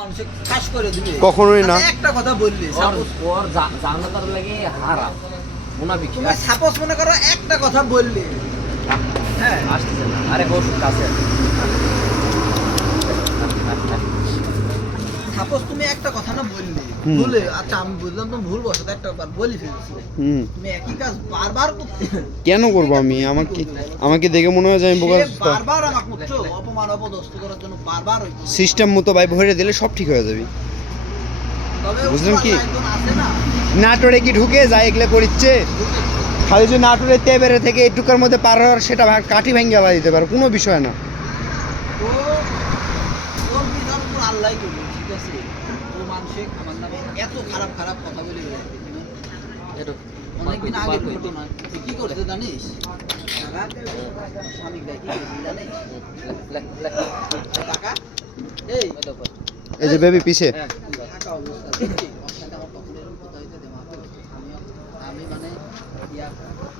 মানুষে খাস করে দিবে কখনোই না। আচ্ছা, একটা কথা বললি ওর জানাতার লাগে হারাম মুনাফিক তুমি সাপোজ মনে করো একটা কথা বললি হ্যাঁ আসতেছে না আরে ওষুধ কাছে সাপোজ তুমি একটা কথা না বললি ভুলে আচ্ছা আমি বুঝলাম তুমি ভুল বসত একটা বার বলি ফেলছি তুমি একই কাজ বারবার করতে কেন করবো আমি? আমাকে দেখে মনে হয় যে আমি বোকা। বারবার আমাকে করছো অপমান অপদস্থ করার জন্য বারবার হইতো সিস্টেম মতো ভাই ভরে দিলে সব ঠিক হয়ে যাবে। তবে বুঝলেন কি? একজন আছে না নাটোরে কি ঢুকে যায় এগুলো করিচ্ছে? খালি যে নাটোরের তেবেরে থেকে এইটুকার মধ্যে পার হওয়ার সেটা কাঠি ভেঙে আলা দিতে পারে, কোনো বিষয় না। ওর বিচার পুরো আল্লাহই করবে ঠিক আছে ও মানসিক আমার নামে এত খারাপ খারাপ কথা বলে বেড়াচ্ছে অনেকদিন আগে ঘটনা কি করছে জানিস স্বামী কি করছে জানিস টাকা এই এই যে বেবি পিছে থাকা অবস্থা দেখছি ওর সাথে আমার কখনো এরকম কথা হইতে দেওয়া আমি মানে ইয়া